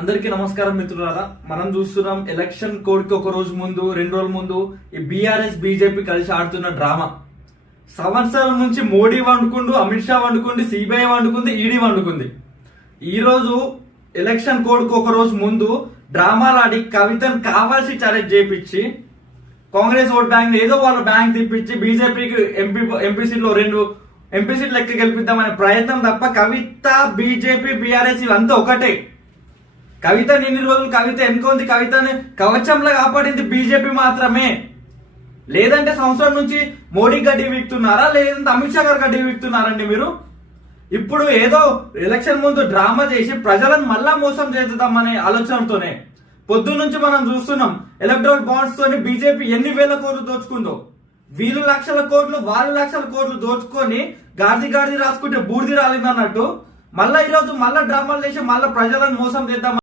అందరికీ నమస్కారం మిత్రులారా. మనం చూస్తున్నాం ఎలక్షన్ కోడ్ కి ఒక రోజు ముందు 2 రోజుల ముందు ఈ బీఆర్ఎస్ బీజేపీ కలిసి ఆడుతున్న డ్రామా. సంవత్సరం నుంచి మోడీ వండుకుండు, అమిత్ షా వండుకుంది, సిబిఐ వండుకుంది, ఈడీ వండుకుంది. ఈ రోజు ఎలక్షన్ కోడ్ కు ఒక రోజు ముందు డ్రామాలాడి కవితను కావాల్సి అరెస్ట్ చేపించి కాంగ్రెస్ ఓట్ బ్యాంక్ ఏదో వాళ్ళ బ్యాంక్ తిప్పించి బీజేపీకి ఎంపీ సీట్లో 2 ఎంపీ సీట్లు లెక్క గెలిపిద్దామనే ప్రయత్నం తప్ప కవిత, బీజేపీ, బీఆర్ఎస్ ఇవంతా ఒకటే. కవిత ఇన్ని రోజులు కవిత ఎన్నుకుంది, కవితని కవచంలో కాపాడింది బీజేపీ మాత్రమే. లేదంటే సంవత్సరం నుంచి మోడీ గడ్డి వీక్తున్నారా, లేదంటే అమిత్ షా గారు గడ్డి వీక్తున్నారండి మీరు. ఇప్పుడు ఏదో ఎలక్షన్ ముందు డ్రామా చేసి ప్రజలను మళ్ళా మోసం చేద్దామనే ఆలోచనతోనే పొద్దు నుంచి మనం చూస్తున్నాం. ఎలక్ట్రల్ బాండ్స్ తోని బీజేపీ ఎన్ని వేల కోట్లు దోచుకుందో. వీళ్ళు లక్షల కోట్లు, వాళ్ళు లక్షల కోట్లు దోచుకొని గాడిది రాసుకుంటే బూడిది రాలిందన్నట్టు మళ్ళా ఈ రోజు మళ్ళా డ్రామాలు చేసి మళ్ళా ప్రజలను మోసం చేద్దాం.